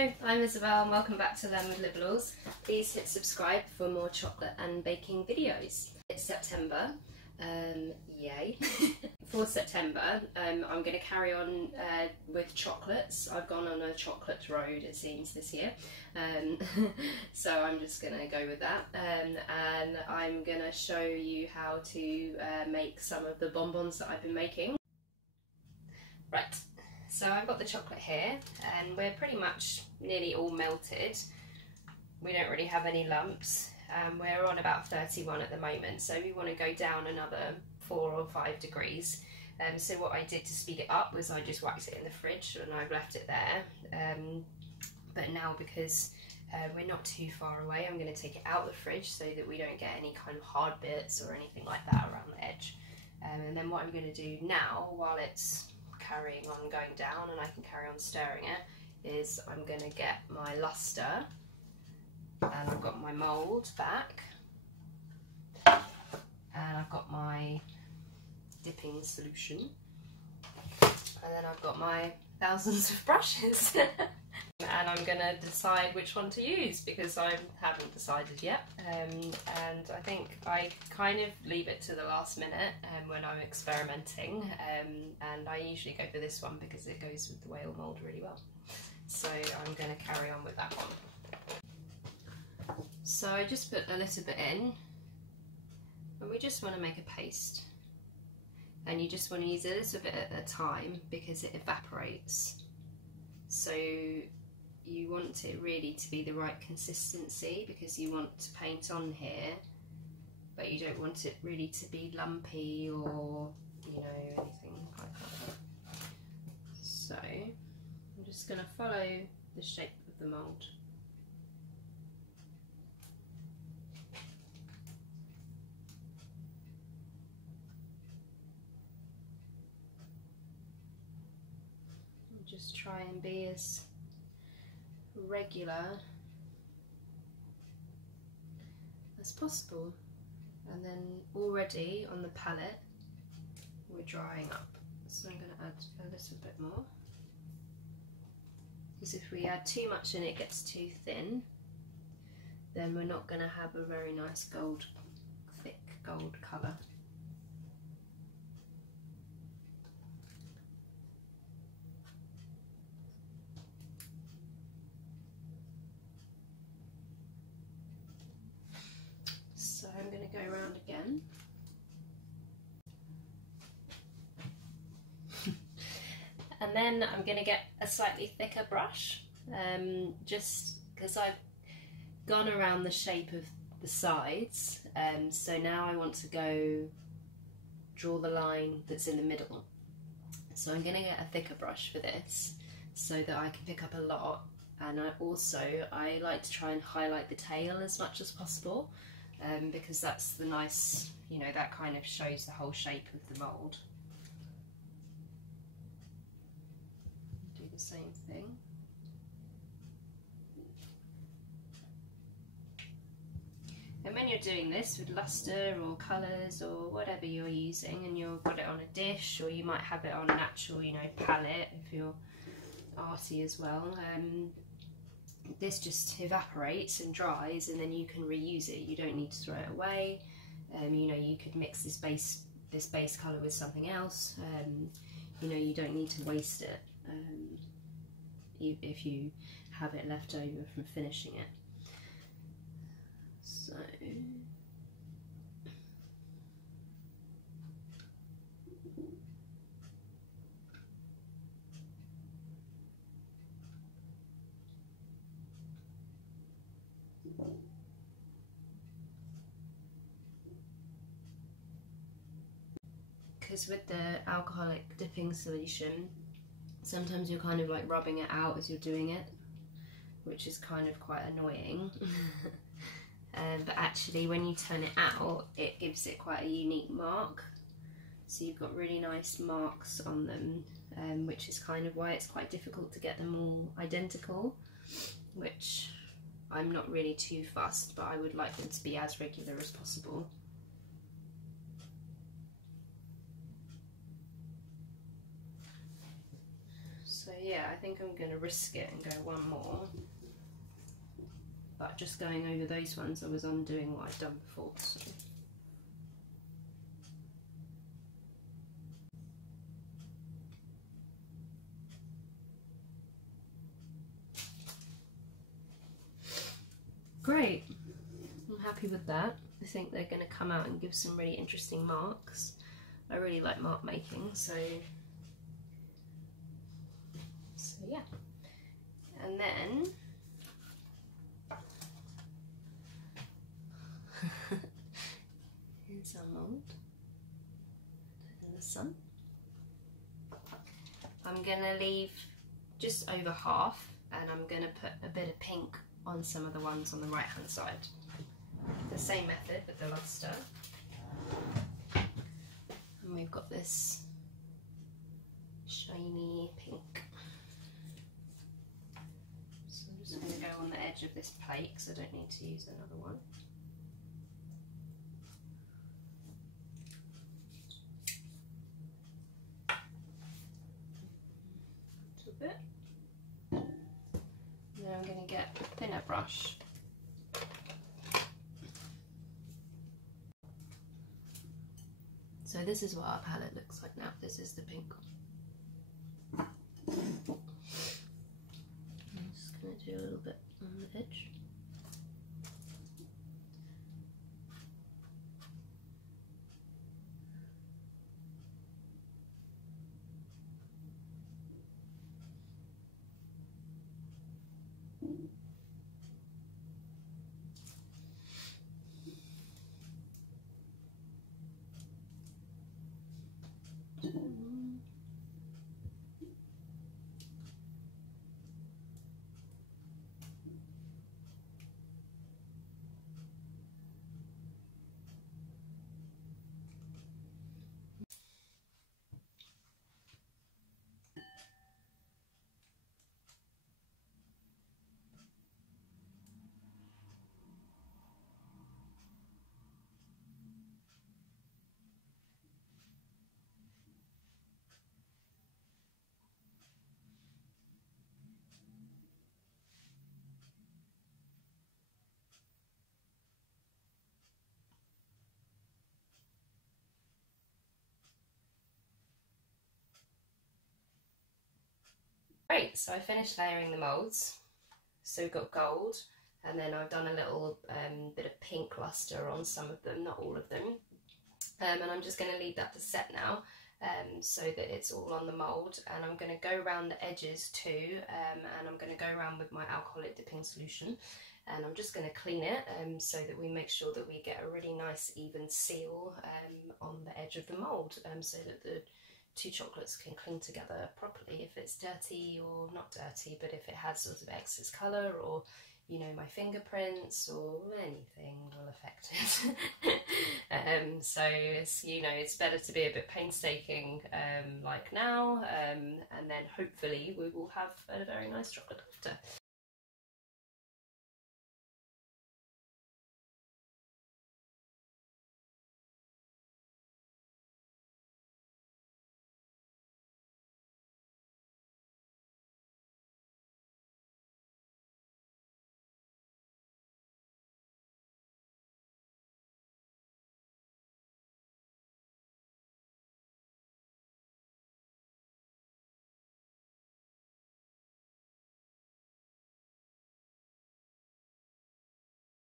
Hello, I'm Isabel and welcome back to Learn with Liberals. Please hit subscribe for more chocolate and baking videos. It's September, yay. For September, I'm going to carry on with chocolates. I've gone on a chocolate road, it seems, this year. So I'm just going to go with that. And I'm going to show you how to make some of the bonbons that I've been making. Right. So I've got the chocolate here and we're pretty much nearly all melted. We don't really have any lumps. We're on about 31 at the moment, so we want to go down another 4 or 5 degrees. So what I did to speed it up was I just waxed it in the fridge and I've left it there. But now, because we're not too far away, I'm going to take it out of the fridge so that we don't get any kind of hard bits or anything like that around the edge. And then what I'm going to do now, while it's carrying on going down and I can carry on stirring it, is I'm going to get my luster, and I've got my mould back, and I've got my dipping solution, and then I've got my thousands of brushes. And I'm going to decide which one to use because I haven't decided yet, and I think I kind of leave it to the last minute when I'm experimenting, and I usually go for this one because it goes with the whale mould really well. So I'm going to carry on with that one. So I just put a little bit in, and we just want to make a paste, and you just want to use a little bit at a time because it evaporates. So you want it really to be the right consistency because you want to paint on here, but you don't want it really to be lumpy or, you know, anything like that. So I'm just going to follow the shape of the mould. Just try and be as regular as possible, and then already on the palette we're drying up, so I'm going to add a little bit more, because if we add too much and it gets too thin, then we're not going to have a very nice gold, thick gold colour. So I'm going to go around again. And then I'm going to get a slightly thicker brush, just because I've gone around the shape of the sides, so now I want to draw the line that's in the middle. So I'm going to get a thicker brush for this so that I can pick up a lot, and I like to try and highlight the tail as much as possible. Because that's the nice, you know, that kind of shows the whole shape of the mould. Do the same thing. And when you're doing this with luster or colours or whatever you're using, and you've got it on a dish, or you might have it on an actual, you know, palette if you're arty as well, this just evaporates and dries, and then you can reuse it. You don't need to throw it away. You know, you could mix this base colour with something else. You know, you don't need to waste it if you have it left over from finishing it. So because with the alcoholic dipping solution, sometimes you're kind of like rubbing it out as you're doing it, which is kind of quite annoying. But actually when you turn it out, it gives it quite a unique mark. So you've got really nice marks on them, which is kind of why it's quite difficult to get them all identical, which I'm not really too fussed, but I would like them to be as regular as possible. So yeah, I think I'm going to risk it and go one more. But just going over those ones, I was undoing what I'd done before. So. Great, I'm happy with that. I think they're going to come out and give some really interesting marks. I really like mark making, so yeah. And then here's our mould in the sun. I'm going to leave just over half, and I'm going to put a bit of pink on some of the ones on the right hand side. The same method with the luster. And we've got this shiny pink. So I'm just going to go on the edge of this plate because I don't need to use another one. A little bit. Now I'm going to get a thinner brush. So this is what our palette looks like now. This is the pink one. I'm just going to do a little bit on the edge. Great, so I finished layering the moulds. So we've got gold, and then I've done a little bit of pink luster on some of them, not all of them. And I'm just going to leave that to set now, so that it's all on the mould. And I'm going to go around the edges too, and I'm going to go around with my alcoholic dipping solution. And I'm just going to clean it so that we make sure that we get a really nice even seal on the edge of the mould, so that the two chocolates can cling together properly. If it's dirty or not dirty, but if it has sort of excess colour, or you know, my fingerprints or anything will affect it. So it's, you know, it's better to be a bit painstaking like now, and then hopefully we will have a very nice chocolate after.